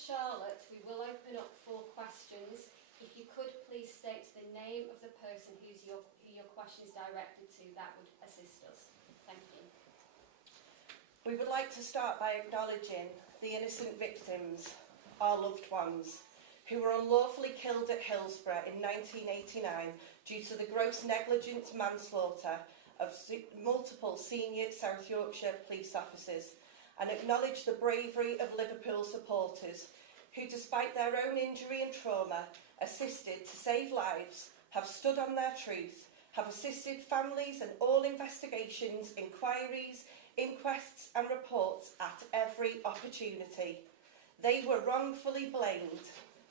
Charlotte, we will open up for questions. If you could please state the name of the person who your question is directed to, that would assist us. Thank you. We would like to start by acknowledging the innocent victims, our loved ones, who were unlawfully killed at Hillsborough in 1989 due to the gross negligent manslaughter of multiple senior South Yorkshire police officers, and acknowledge the bravery of Liverpool supporters who, despite their own injury and trauma, assisted to save lives, have stood on their truth, have assisted families and all investigations, inquiries, inquests and reports at every opportunity. They were wrongfully blamed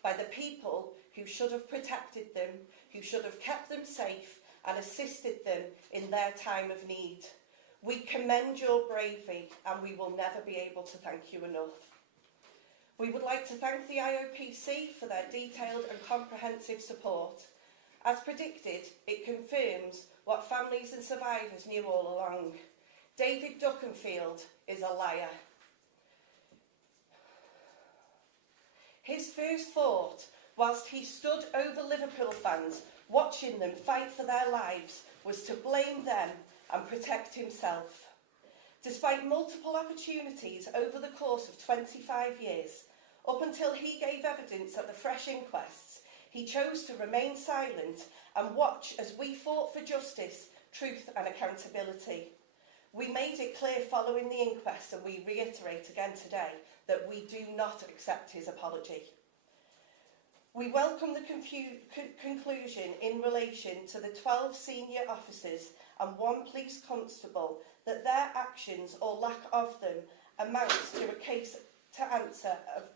by the people who should have protected them, who should have kept them safe and assisted them in their time of need. We commend your bravery and we will never be able to thank you enough. We would like to thank the IOPC for their detailed and comprehensive support. As predicted, it confirms what families and survivors knew all along. David Duckenfield is a liar. His first thought, whilst he stood over Liverpool fans, watching them fight for their lives, was to blame them and protect himself. Despite multiple opportunities over the course of 25 years, up until he gave evidence at the fresh inquests, he chose to remain silent and watch as we fought for justice, truth and accountability. We made it clear following the inquest, and we reiterate again today, that we do not accept his apology. We welcome the conclusion in relation to the 12 senior officers and 1 police constable that their actions or lack of them amounts to a case to answer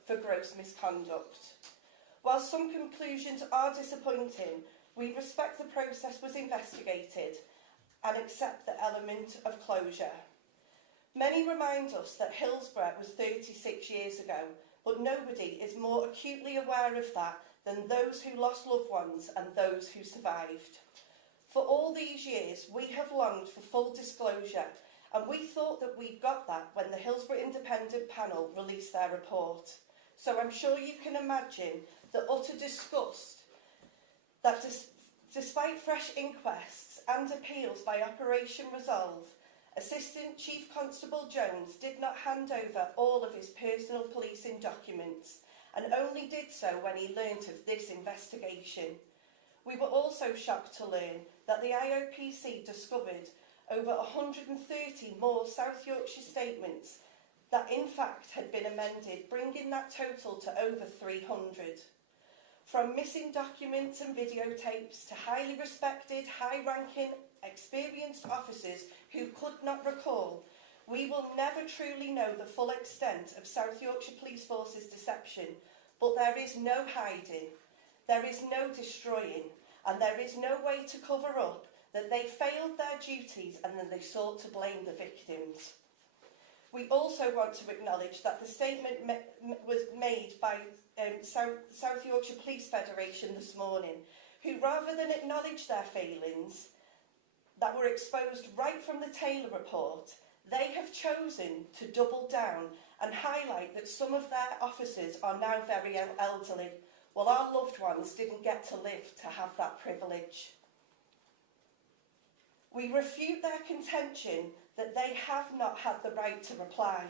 for gross misconduct. While some conclusions are disappointing, we respect the process was investigated and accept the element of closure. Many remind us that Hillsborough was 36 years ago, but nobody is more acutely aware of that than those who lost loved ones and those who survived. For all these years, we have longed for full disclosure, and we thought that we'd got that when the Hillsborough Independent Panel released their report. So I'm sure you can imagine the utter disgust that despite fresh inquests and appeals by Operation Resolve, Assistant Chief Constable Jones did not hand over all of his personal policing documents, and only did so when he learnt of this investigation. We were also shocked to learn that the IOPC discovered over 130 more South Yorkshire statements that in fact had been amended, bringing that total to over 300. From missing documents and videotapes to highly respected, high-ranking, experienced officers who could not recall, we will never truly know the full extent of South Yorkshire Police Force's deception, but there is no hiding, there is no destroying, and there is no way to cover up that they failed their duties and then they sought to blame the victims. We also want to acknowledge that the statement was made by South Yorkshire Police Federation this morning, who rather than acknowledge their failings that were exposed right from the Taylor report, they have chosen to double down and highlight that some of their officers are now very elderly, while our loved ones didn't get to live to have that privilege. We refute their contention that they have not had the right to reply.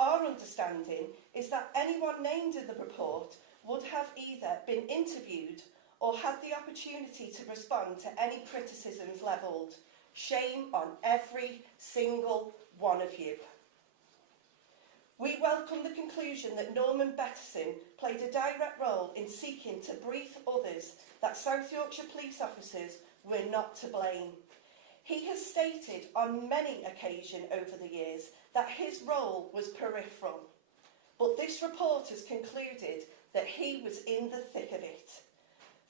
Our understanding is that anyone named in the report would have either been interviewed or had the opportunity to respond to any criticisms levelled. Shame on every single one of you. We welcome the conclusion that Norman Bettison played a direct role in seeking to brief others that South Yorkshire police officers were not to blame. He has stated on many occasions over the years that his role was peripheral, but this report has concluded that he was in the thick of it.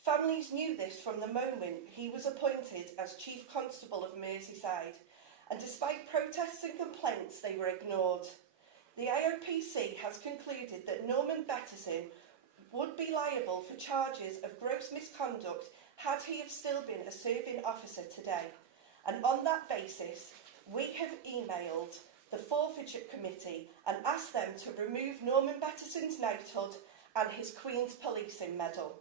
Families knew this from the moment he was appointed as Chief Constable of Merseyside, and despite protests and complaints, they were ignored. The IOPC has concluded that Norman Bettison would be liable for charges of gross misconduct had he have still been a serving officer today. And on that basis, we have emailed the Forfeiture Committee and asked them to remove Norman Bettison's knighthood and his Queen's Policing Medal.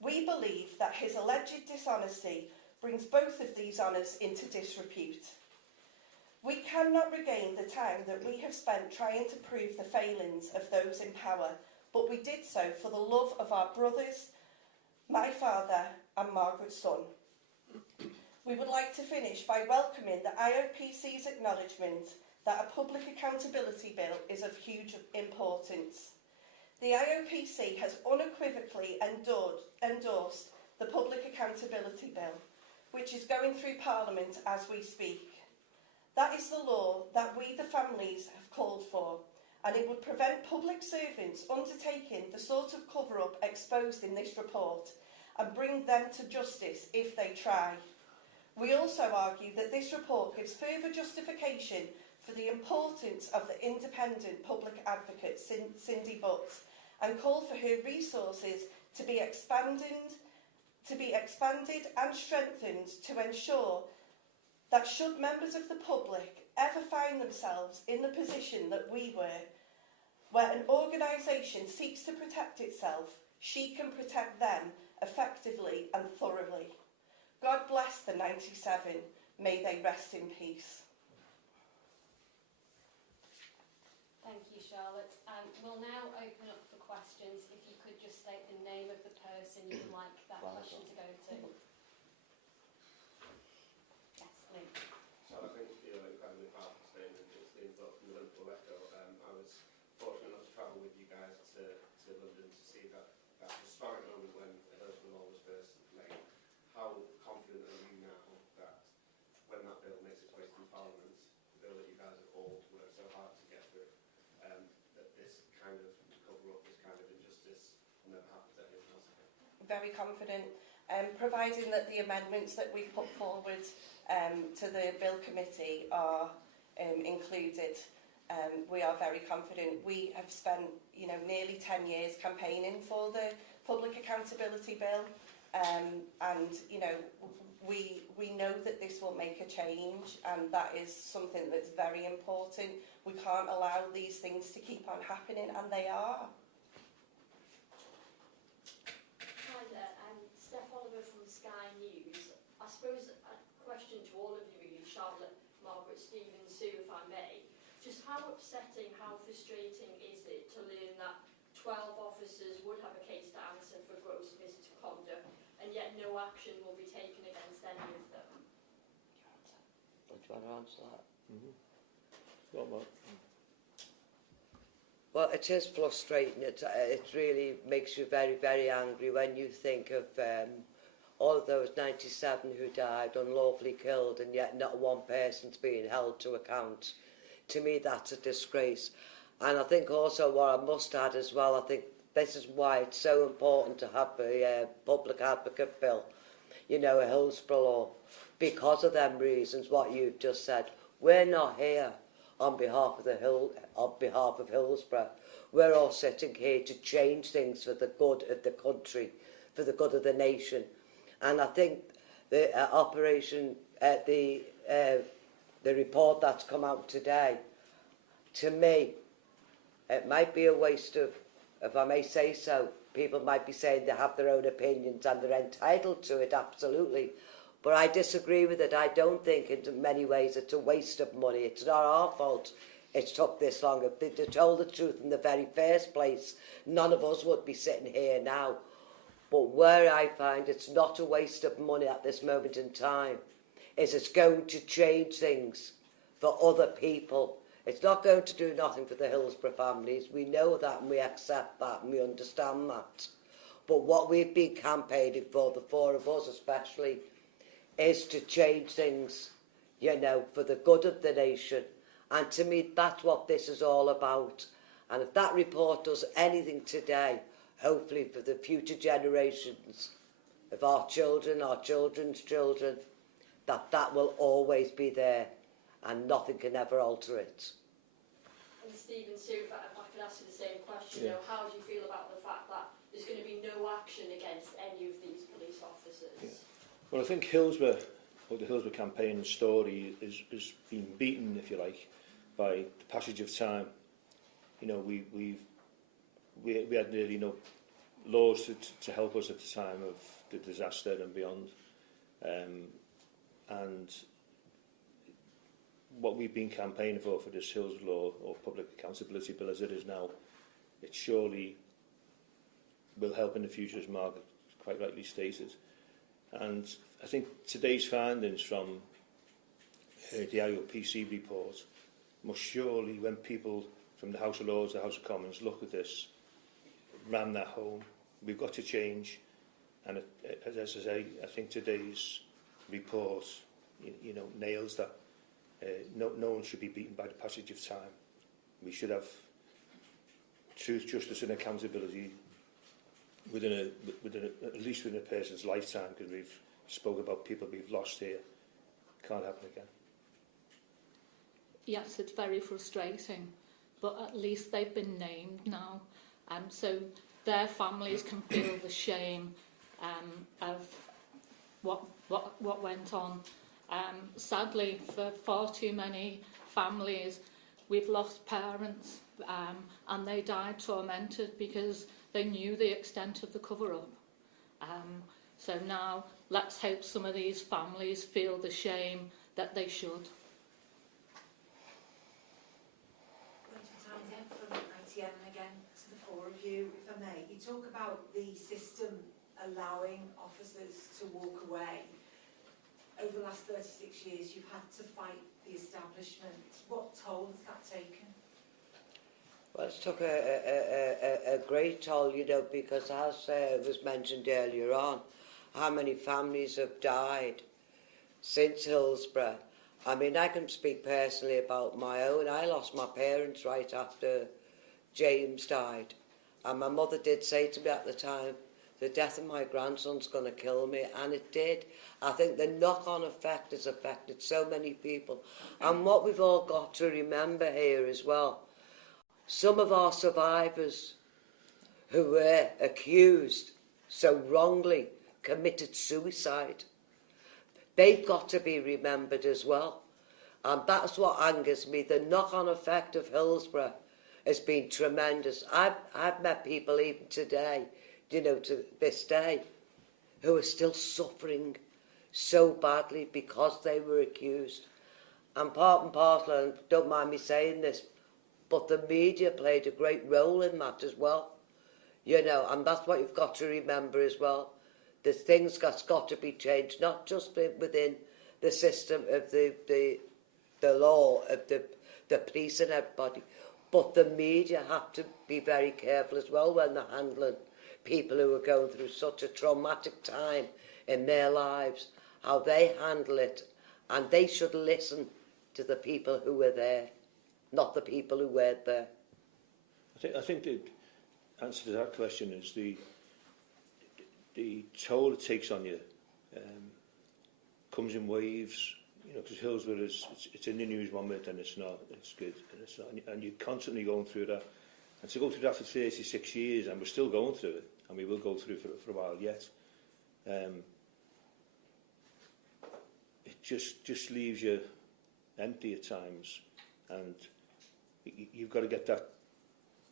We believe that his alleged dishonesty brings both of these honours into disrepute. We cannot regain the time that we have spent trying to prove the failings of those in power, but we did so for the love of our brothers, my father and Margaret's son. We would like to finish by welcoming the IOPC's acknowledgement that a public accountability bill is of huge importance. The IOPC has unequivocally endorsed the Public Accountability Bill, which is going through Parliament as we speak. That is the law that we, the families, have called for, and it would prevent public servants undertaking the sort of cover-up exposed in this report and bring them to justice if they try. We also argue that this report gives further justification for the importance of the independent public advocate Cindy Butts and call for her resources to be expanded and strengthened to ensure that should members of the public ever find themselves in the position that we were, where an organisation seeks to protect itself, she can protect them effectively and thoroughly. God bless the 97. May they rest in peace. Thank you, Charlotte. We'll now open up for questions. If you could just state the name of the person you would like that question to go to. Yes, Luke. So I think you know, kind of half the statement, it's the input from the Liverpool Echo. I was fortunate enough to travel with you guys to London to see that historic moment when Hillsborough law was first made. How confident are you now that when that bill makes its way through Parliament, the bill that you guys have all worked so hard to get through, that this kind of cover-up, this kind of injustice will never happen to anyone else again? Very confident, providing that the amendments that we've put forward to the bill committee are included. We are very confident. We have spent, nearly 10 years campaigning for the Public Accountability Bill, and we know that this will make a change, and that is something that's very important. We can't allow these things to keep on happening, and they are. Hi there, Steph Oliver from Sky News. I suppose a question to all of you really, Charlotte, Margaret, Stephen, Sue, if I may. Just how upsetting, how frustrating is it to learn that 12 officers would have a case to answer for gross misconduct, and yet no action will be taken against any of them? Do you want to answer that? Well, it is frustrating. It really makes you very, very angry when you think of all of those 97 who died unlawfully killed, and yet not one person's being held to account. To me, that's a disgrace. And I think also what I must add as well, I think this is why it's so important to have a public advocate bill, a Hillsborough law, because of them reasons, what you've just said. We're not here on behalf of Hillsborough. We're all sitting here to change things for the good of the country, for the good of the nation. And I think the the report that's come out today, to me, it might be a waste of, if I may say so, people might be saying they have their own opinions and they're entitled to it, absolutely. But I disagree with it. I don't think in many ways it's a waste of money. It's not our fault it's took this long. If they told the truth in the very first place, none of us would be sitting here now. But where I find it's not a waste of money at this moment in time is it's going to change things for other people. It's not going to do nothing for the Hillsborough families. We know that and we accept that and we understand that. But what we've been campaigning for, the four of us especially, is to change things, for the good of the nation. And to me, that's what this is all about. And if that report does anything today, hopefully for the future generations of our children, our children's children, that will always be there and nothing can ever alter it. And Stephen, Sue, if I could ask you the same question, how do you feel about the fact that there's going to be no action against any of these police officers? Yeah. Well, I think Hillsborough, or the Hillsborough campaign story, is been beaten, if you like, by the passage of time. We've we had really no laws to help us at the time of the disaster and beyond. And what we've been campaigning for this Hillsborough Law or Public Accountability Bill as it is now, it surely will help in the future, as Margaret quite rightly stated. And I think today's findings from the IOPC report must surely, when people from the House of Lords, the House of Commons, look at this, ram that home. We've got to change. And as I say, I think today's report, you know, nails that. No one should be beaten by the passage of time. We should have truth, justice and accountability within at least within a person's lifetime, because we've spoke about people we've lost here. Can't happen again. Yes, it's very frustrating, but at least they've been named now, so their families can feel the shame of what went on. Sadly, for far too many families, we've lost parents, and they died tormented because they knew the extent of the cover-up. So now, let's hope some of these families feel the shame that they should. From ITM, and again to the four of you, if I may. You talk about the system allowing officers to walk away. Over the last 36 years, you've had to fight the establishment. What toll has that taken? Well, it's took a great toll, you know, because as was mentioned earlier on, how many families have died since Hillsborough. I mean, I can speak personally about my own. I lost my parents right after James died. And my mother did say to me at the time, the death of my grandson's going to kill me. And it did. I think the knock-on effect has affected so many people. And what we've all got to remember here as well, some of our survivors who were accused so wrongly committed suicide. They've got to be remembered as well. And that's what angers me. The knock-on effect of Hillsborough has been tremendous. I've met people even today, you know, to this day, who are still suffering so badly because they were accused. And part and parcel, and don't mind me saying this, but the media played a great role in that as well. You know, and that's what you've got to remember as well. The things that's got to be changed, not just within the system of the law, of the police and everybody, but the media have to be very careful as well when they're handling people who are going through such a traumatic time in their lives, how they handle it, and they should listen to the people who were there, not the people who weren't there. I think the answer to that question is the toll it takes on you comes in waves, you know, because Hillsborough it's in the news one minute and it's not, it's good and it's not, and you're constantly going through that. And to go through that for 36 years, and we're still going through it, and we will go through for a while yet, it just leaves you empty at times, and you've got to get that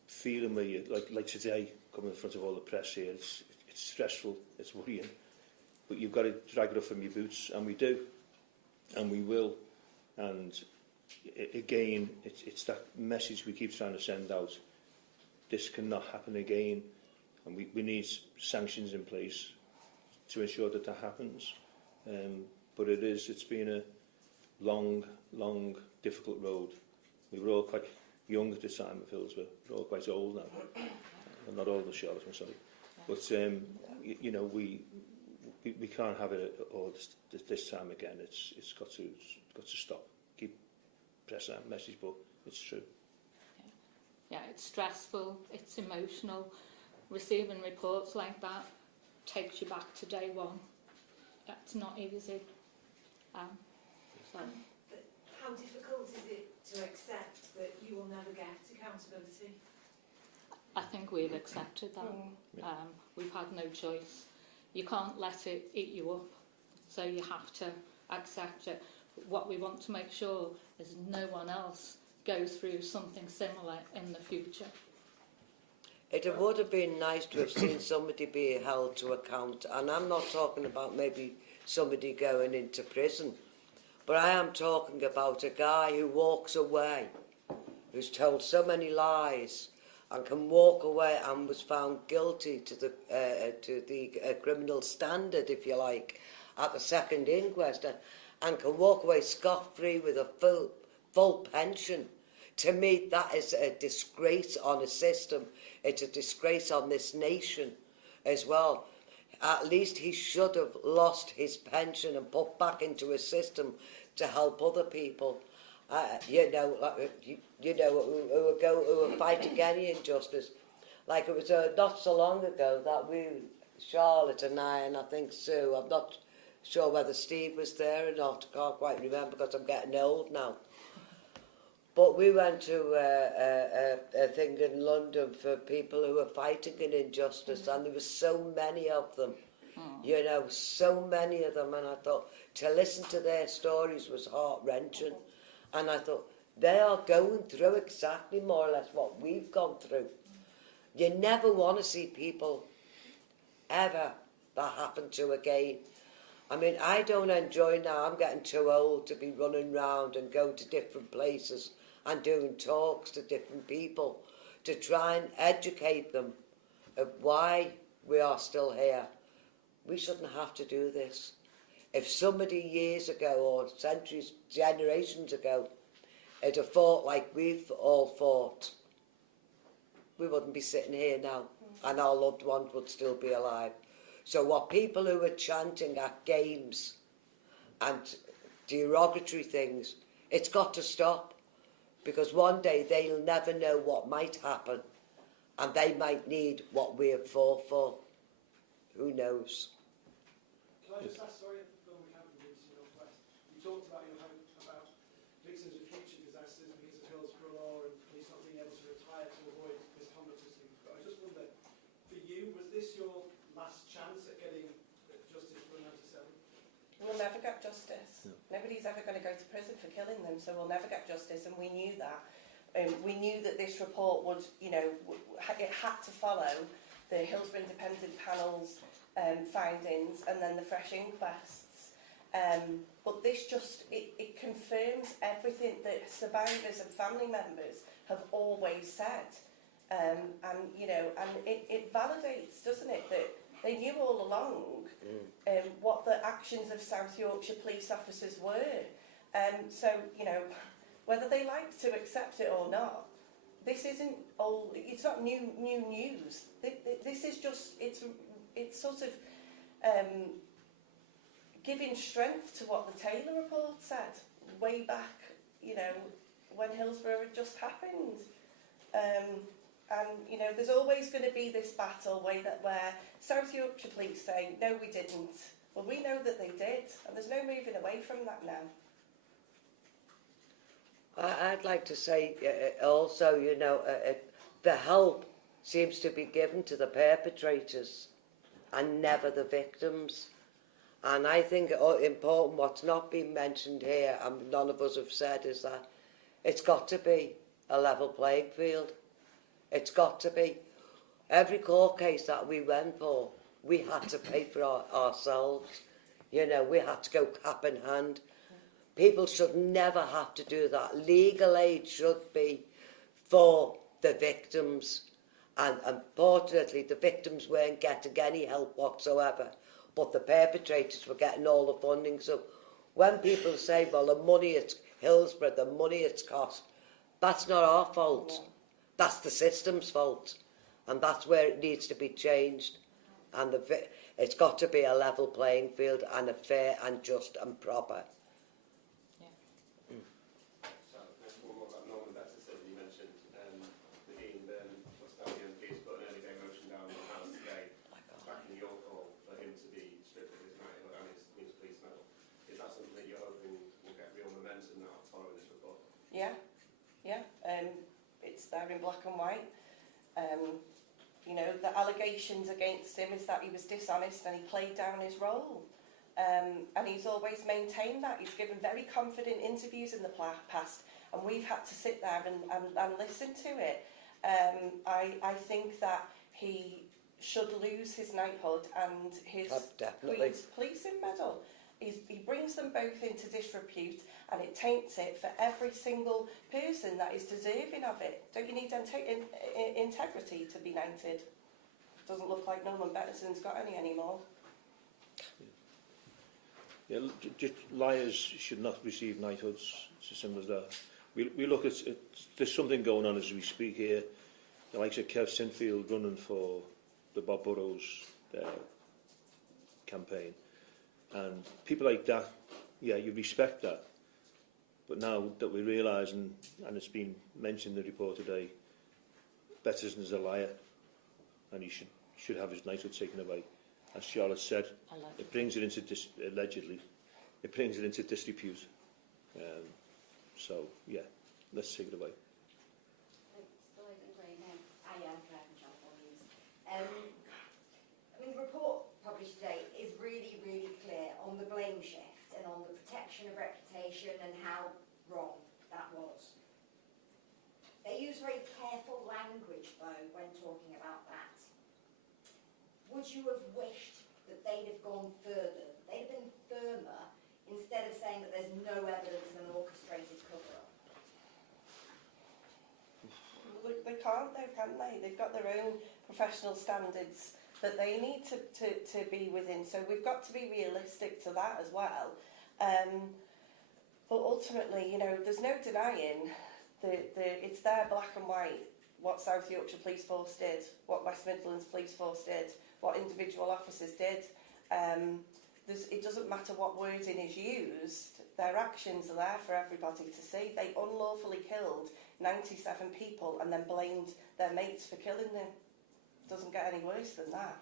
feeling where you, like today, coming in front of all the press here, it's stressful, it's worrying, but you've got to drag it up from your boots, and we do, and we will. And again, it's that message we keep trying to send out. This cannot happen again, and we need sanctions in place to ensure that happens. But it's been a long, difficult road. We were all quite young at the time of Hillsborough. We're all quite old now. Well, not all the Charlotte, I'm sorry. But you know, we can't have it all this time again. It's got to stop. Keep pressing that message, but it's true. Yeah, it's stressful, it's emotional. Receiving reports like that takes you back to day one. That's not easy. So. But how difficult is it to accept that you will never get accountability? I think we've accepted that. We've had no choice. You can't let it eat you up, so you have to accept it. What we want to make sure is no one else goes through something similar in the future. It would have been nice to have seen somebody be held to account, and I'm not talking about maybe somebody going into prison, but I am talking about a guy who walks away, who's told so many lies, and can walk away and was found guilty to the criminal standard, if you like, at the second inquest, and can walk away scot-free with a full pension. To me, that is a disgrace on a system. It's a disgrace on this nation as well. At least he should have lost his pension and put back into a system to help other people. Who will fight against injustice. Like it was not so long ago that Charlotte and I think Sue, I'm not sure whether Steve was there or not, can't quite remember because I'm getting old now. But we went to a thing in London for people who were fighting an injustice, and there were so many of them, so many of them, and I thought to listen to their stories was heart-wrenching, and I thought they are going through exactly more or less what we've gone through. You never want to see people ever that happen to again. I mean, I don't enjoy now, I'm getting too old to be running round and going to different places and doing talks to different people to try and educate them of why we are still here. We shouldn't have to do this. If somebody years ago or centuries, generations ago, had have fought like we've all fought, we wouldn't be sitting here now, and our loved ones would still be alive. So what people who are chanting at games and derogatory things, it's got to stop, because one day they'll never know what might happen, and they might need what we have fought for. Who knows? Can I just ask, sorry, before we have the North West, you talked about your hope about victims of future disasters because of Hillsborough law and police not being able to retire to avoid misconduct and things. But I just wonder, for you, was this your last chance at getting justice for 97? We'll never get justice. No. Nobody's ever going to go to prison for killing them, so we'll never get justice, and we knew that. We knew that this report would, it had to follow the Hillsborough Independent Panel's findings and then the fresh inquests. But this just, it confirms everything that survivors and family members have always said. And it validates, doesn't it, that they knew all along what the actions of South Yorkshire police officers were. So, whether they like to accept it or not, this isn't old, it's not new news. This is just, it's sort of giving strength to what the Taylor report said way back, when Hillsborough had just happened. And there's always going to be this battle where South Yorkshire police say, no, we didn't. Well, we know that they did, and there's no moving away from that now. I'd like to say also, the help seems to be given to the perpetrators and never the victims. And I think important, what's not been mentioned here, and none of us have said, is that it's got to be a level playing field. It's got to be. Every court case that we went for, we had to pay for ourselves. We had to go cap in hand. People should never have to do that. Legal aid should be for the victims. And unfortunately, the victims weren't getting any help whatsoever. But the perpetrators were getting all the funding. So when people say, well, the money it's Hillsborough, the money it's cost, that's not our fault. That's the system's fault. And that's where it needs to be changed. And it's got to be a level playing field and a fair and just and proper. It's there in black and white. The allegations against him is that he was dishonest and he played down his role. And he's always maintained that. He's given very confident interviews in the past, and we've had to sit there and listen to it. I think that he should lose his knighthood and his Definitely. Queen's Policing Medal. He brings them both into disrepute, and it taints it for every single person that is deserving of it. Don't you need integrity to be knighted? Doesn't look like Norman Betterson's got any anymore. Yeah, just liars should not receive knighthoods. It's as simple as that. We look at it, there's something going on as we speak here. The likes of Kev Sinfield running for the Bob Burrows campaign, and people like that. Yeah, you respect that. But now that we realise, and it's been mentioned in the report today, Betterson's a liar, and he should have his knighthood taken away. As Charlotte said, it brings it into allegedly, it brings it into disrepute. So yeah, let's take it away. I mean, the report published today is really, really clear on the blame shift and on the protection of reputation and how wrong that was. They use very careful language, though, when talking about that. Would you have wished that they'd have gone further? They'd have been firmer instead of saying that there's no evidence of an orchestrated cover-up. Look, they can't though, can they? They've got their own professional standards that they need to be within. So we've got to be realistic to that as well. But ultimately, you know, there's no denying it's there black and white what South Yorkshire Police Force did, what West Midlands Police Force did, what individual officers did. It doesn't matter what wording is used, their actions are there for everybody to see. They unlawfully killed 97 people and then blamed their mates for killing them. Doesn't get any worse than that.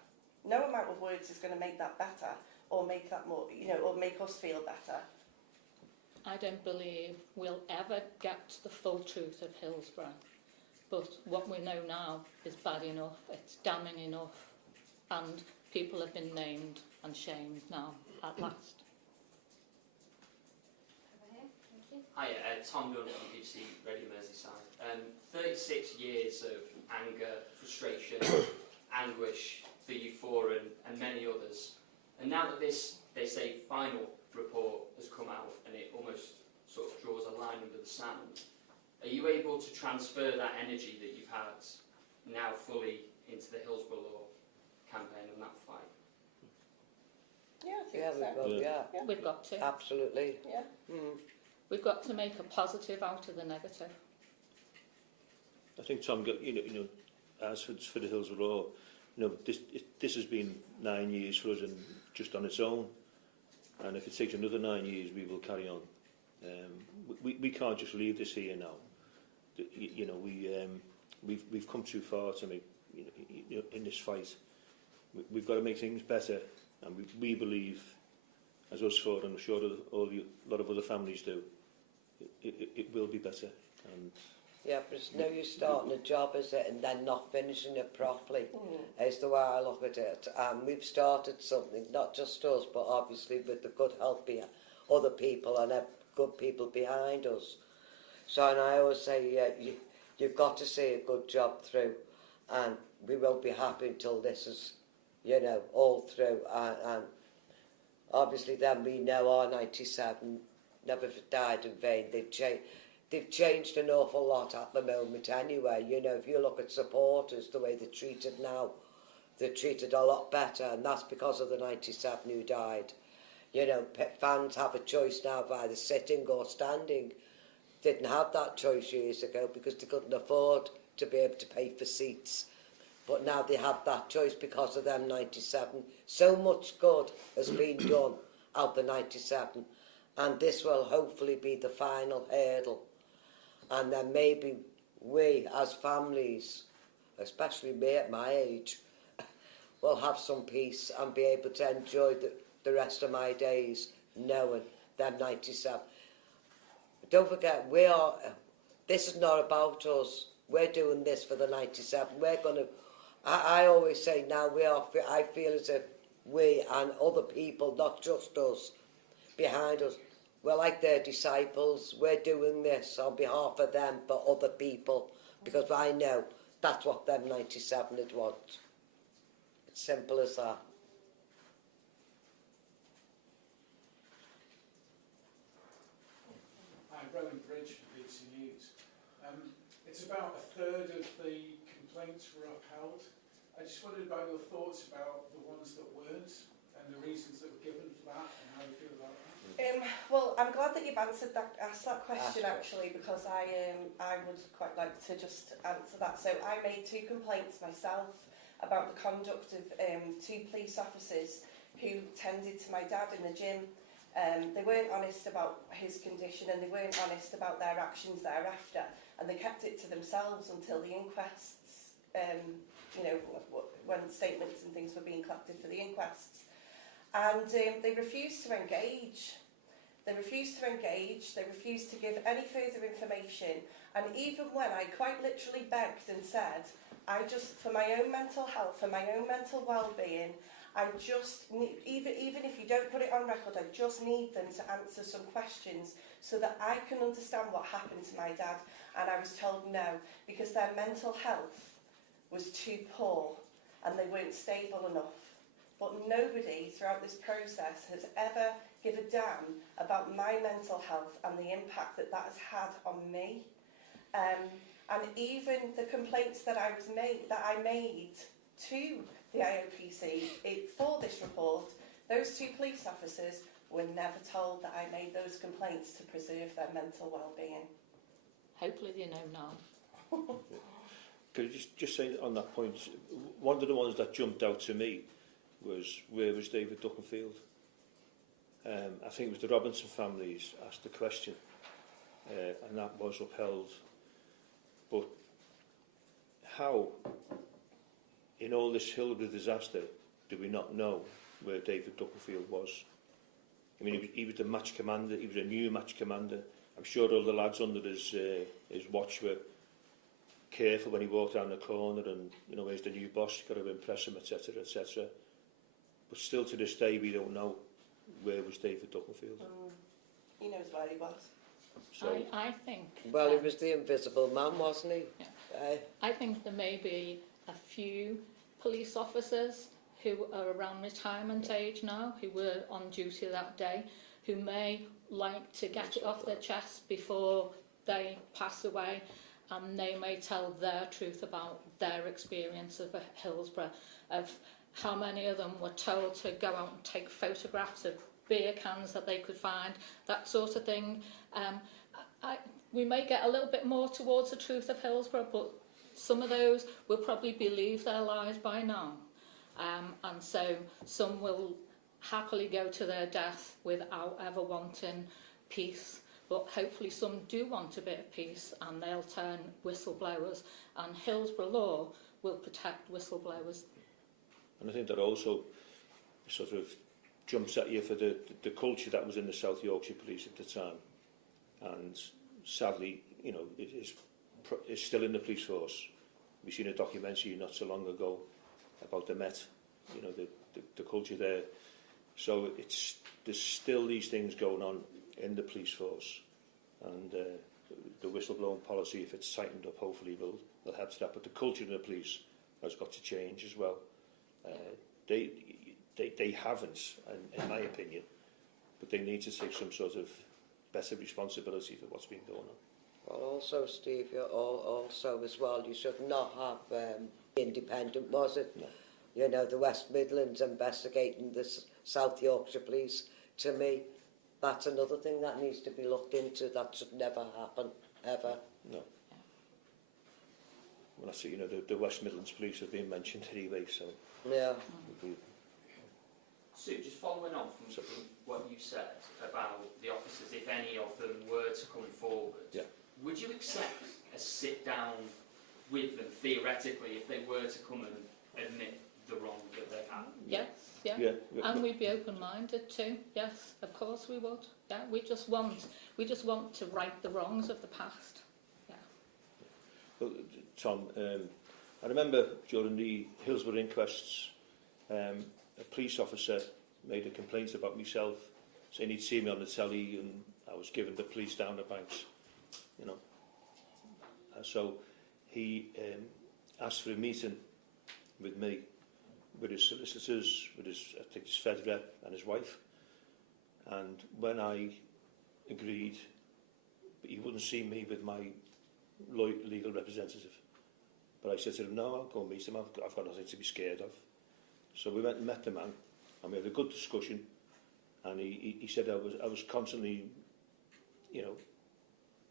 No amount of words is going to make that better or make that more, you know, or make us feel better. I don't believe we'll ever get to the full truth of Hillsborough, but what we know now is bad enough, it's damning enough, and people have been named and shamed now at last. Over here, thank you. Hi, Tom Dunn from IOPC, Reading Merseyside. 36 years of anger, frustration, anguish for you four and many others. And now that this, they say, final report has come out and it almost sort of draws a line under the sand, are you able to transfer that energy that you've had now fully into the Hillsborough campaign and that fight? Yeah, I think Yeah, so. we've got to. Absolutely. Yeah. We've got to make a positive out of the negative. I think Tom, you know, as for the Hillsborough, you know, this has been 9 years for us and just on its own. And if it takes another 9 years, we will carry on. We can't just leave this here now. You know, we've come too far to make, you know, in this fight. We've got to make things better, and we believe, as us four, and I'm sure a lot of other families do, it will be better. And yeah, but it's no use starting a job, is it, and then not finishing it properly, is the way I look at it. We've started something, not just us, but obviously with the good help of other people and good people behind us. So, and I always say, you've got to see a good job through, and we won't be happy until this is, you know, all through. And obviously then we know our 97 never died in vain. They've changed an awful lot at the moment anyway. You know, if you look at supporters, the way they're treated now, they're treated a lot better, and that's because of the 97 who died. You know, fans have a choice now of either sitting or standing. Didn't have that choice years ago because they couldn't afford to be able to pay for seats. But now they have that choice because of them 97. So much good has been done out the 97. And this will hopefully be the final hurdle. And then maybe we as families, especially me at my age, will have some peace and be able to enjoy the rest of my days knowing them 97. Don't forget, this is not about us. We're doing this for the 97. We're going to, I always say now, I feel as if we and other people, not just us, behind us, we're like their disciples. We're doing this on behalf of them for other people because I know that's what them 97 would want. It's simple as that. Hi, Rowan Bridge from BBC News. It's about a third of the complaints were upheld. I just wondered about your thoughts about the ones that weren't and the reasons that were given for that and how you feel about that. Well, I'm glad that you've asked that question actually, because I would quite like to just answer that. So I made 2 complaints myself about the conduct of 2 police officers who tended to my dad in the gym. They weren't honest about his condition, and they weren't honest about their actions thereafter, and they kept it to themselves until the inquests, when statements and things were being collected for the inquests. And they refused to engage. They refused to engage, they refused to give any further information, and even when I quite literally begged and said, for my own mental health, for my own mental well-being, I just need, even if you don't put it on record, I just need them to answer some questions so that I can understand what happened to my dad. And I was told no, because their mental health was too poor and they weren't stable enough. But nobody throughout this process has ever give a damn about my mental health and the impact that that has had on me. And even the complaints that I made to the IOPC for this report, those 2 police officers were never told that I made those complaints to preserve their mental well-being. Hopefully they know now. Could you just say on that point, one of the ones that jumped out to me was, where was David Duckenfield? I think it was the Robinson families asked the question, and that was upheld. But how, in all this Hillsborough disaster, do we not know where David Duckenfield was? I mean, he was the match commander, he was a new match commander. I'm sure all the lads under his watch were careful when he walked down the corner and, where's the new boss, got to impress him, etc., etc. But still to this day, we don't know where was David Duckenfield. He knows where he was. So, I think... Well, he was the invisible man, wasn't he? Yeah. I think there may be a few police officers who are around retirement age now, who were on duty that day, who may like to get it off their chest before they pass away, and they may tell their truth about their experience of Hillsborough, of how many of them were told to go out and take photographs of beer cans that they could find, that sort of thing. We may get a little bit more towards the truth of Hillsborough, but some of those will probably believe their lies by now. And so some will happily go to their death without ever wanting peace. But hopefully some do want a bit of peace, and they'll turn whistleblowers, and Hillsborough law will protect whistleblowers. And I think that also sort of jumps at you for the culture that was in the South Yorkshire Police at the time. And sadly, it is still in the police force. We've seen a documentary not so long ago about the Met, the culture there. So there's still these things going on in the police force. And the whistleblowing policy, if it's tightened up, hopefully will help to that. But the culture in the police has got to change as well. They haven't, in my opinion, but they need to take some sort of better responsibility for what's been going on. Well, also, Steve, also as well, you should not have independent, was it? No. The West Midlands investigating the South Yorkshire Police. To me, that's another thing that needs to be looked into. That should never happen, ever. No. Well, that's it, the West Midlands Police have been mentioned anyway, so... Yeah. Sue, just following on from what you said about the officers, if any of them were to come forward, would you accept a sit-down with them, theoretically, if they were to come and admit the wrong that they had? Yes, yeah. And we'd be open-minded too. Yes, of course we would. Yeah, we just want to right the wrongs of the past. Yeah. Well, Tom, I remember during the Hillsborough inquests, a police officer made a complaint about myself, saying he'd seen me on the telly and I was giving the police down the banks, And so he asked for a meeting with me, with his solicitors, with his, I think his Fed rep and his wife. And when I agreed, he wouldn't see me with my legal representative. But I said to him, no, I'll go and meet him. I've got nothing to be scared of. So we went and met the man, and we had a good discussion. And he said I was constantly, you know,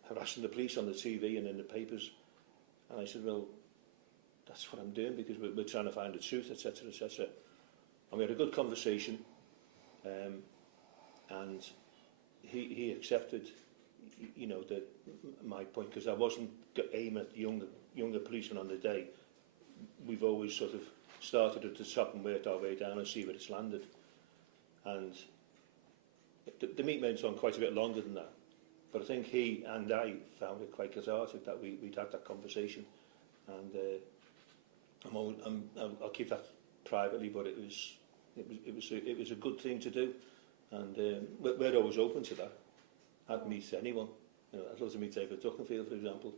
harassing the police on the TV and in the papers. And I said, well, that's what I'm doing, because we're trying to find the truth, etc., etc. And we had a good conversation, and he accepted, you know, my point, because I wasn't aiming at younger policemen on the day. We've always sort of started at the top and worked our way down and see where it's landed. And the meeting went on quite a bit longer than that. But I think he and I found it quite cathartic that we'd had that conversation. And I'll keep that privately, but it was a good thing to do. And we're always open to that. I'd meet anyone. You know, I'd love to meet David Duckenfield, for example.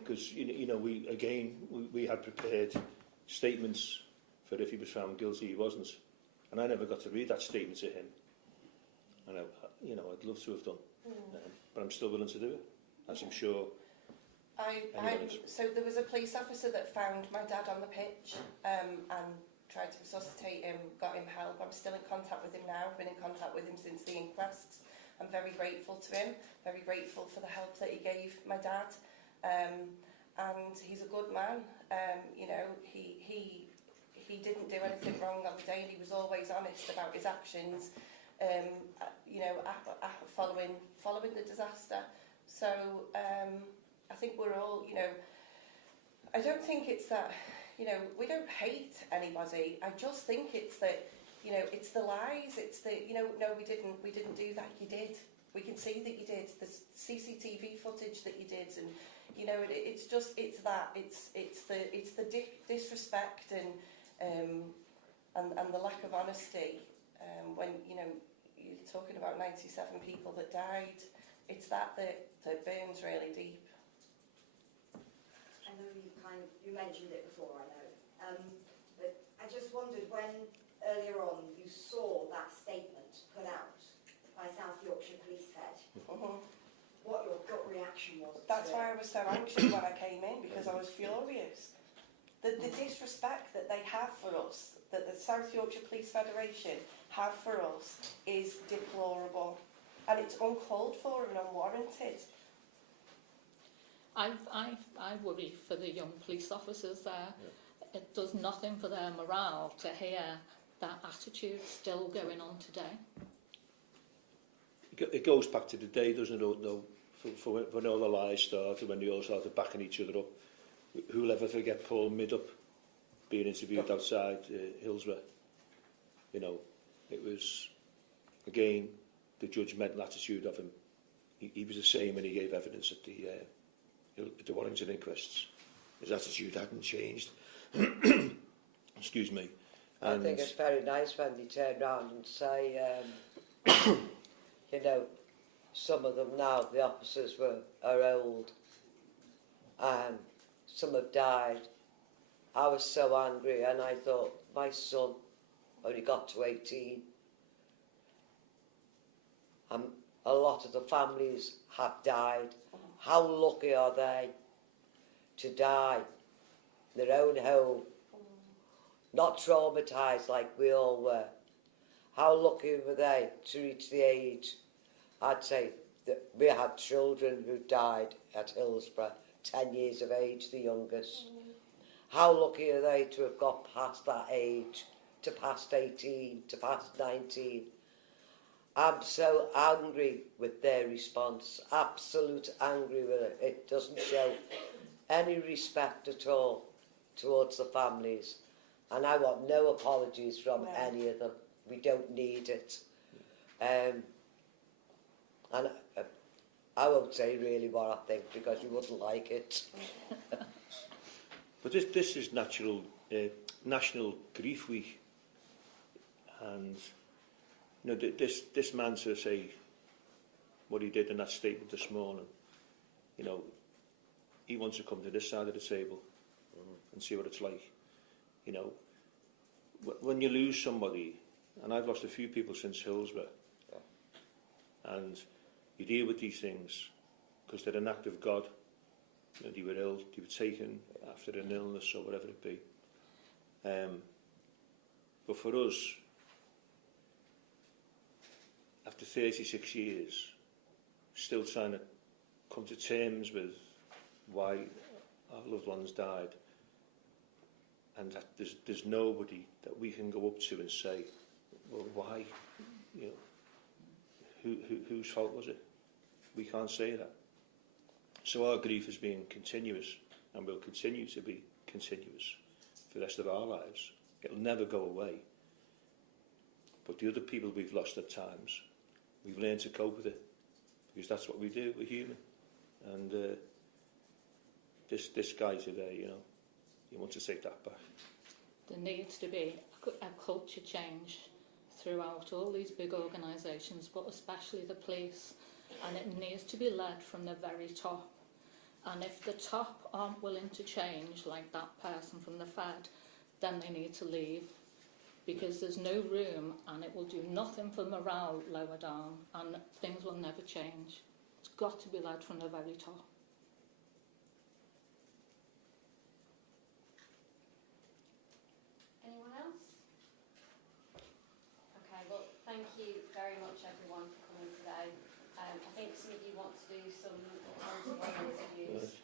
Because you know, we had prepared statements for if he was found guilty, he wasn't, and I never got to read that statement to him. And you know, I'd love to have done, but I'm still willing to do it, as I'm sure. So there was a police officer that found my dad on the pitch and tried to resuscitate him, got him help. I'm still in contact with him now. I've been in contact with him since the inquests. I'm very grateful to him, very grateful for the help that he gave my dad. And he's a good man. You know, he didn't do anything wrong on the day, and he was always honest about his actions. You know, following the disaster. So I think we're all, you know, I don't think it's that, you know, we don't hate anybody. I just think it's that, you know, it's the lies. It's the, you know, no, we didn't do that. You did. We can see that you did. The CCTV footage that you did, and you know, it's the disrespect and the lack of honesty. When you know you're talking about 97 people that died, it's that burns really deep. I know you mentioned it before. I know, but I just wondered when earlier on you saw that statement put out by South Yorkshire Police Head, what your gut reaction was. That's why I was so anxious when I came in, because I was furious. The disrespect that they have for us, that the South Yorkshire Police Federation have for us, is deplorable, and it's uncalled for and unwarranted. I worry for the young police officers there. Yeah. It does nothing for their morale to hear that attitude still going on today. It goes back to the day, doesn't it, though, for when all the lies started, when they all started backing each other up. Who'll ever forget Paul Middup being interviewed outside Hillsborough? You know, it was, again, the judgmental attitude of him. He was the same when he gave evidence at the Warrington inquests. His attitude hadn't changed. Excuse me. And I think it's very nice when they turn around and say, you know, some of them now, the officers are old, and some have died. I was so angry, and I thought, my son only got to 18. A lot of the families have died. How lucky are they to die in their own home, not traumatised like we all were? How lucky were they to reach the age? I'd say that we had children who died at Hillsborough, 10 years of age, the youngest. How lucky are they to have got past that age, to past 18, to past 19? I'm so angry with their response, absolute angry with it. It doesn't show any respect at all towards the families. And I want no apologies from any of them. We don't need it. And I won't say really what I think, because you wouldn't like it. But this is National Grief Week, and you know, this man, to say what he did in that statement this morning, you know, he wants to come to this side of the table, and see what it's like. You know, when you lose somebody, and I've lost a few people since Hillsborough, and you deal with these things because they're an act of God. You know, they were ill, they were taken after an illness or whatever it be. But for us, after 36 years, still trying to come to terms with why our loved ones died, and that there's nobody that we can go up to and say, well, why? You know, whose fault was it? We can't say that. So our grief has been continuous and will continue to be continuous for the rest of our lives. It'll never go away. But the other people we've lost at times, we've learned to cope with it, because that's what we do. We're human. And this guy today, you know, you want to take that back. There needs to be a culture change throughout all these big organisations, but especially the police, and it needs to be led from the very top. And if the top aren't willing to change, like that person from the Fed, then they need to leave, because there's no room, and it will do nothing for morale lower down, and things will never change. It's got to be led from the very top. Anyone else? Okay, well, thank you very much everyone for coming today. I think some of you want to do some one-to-one interviews.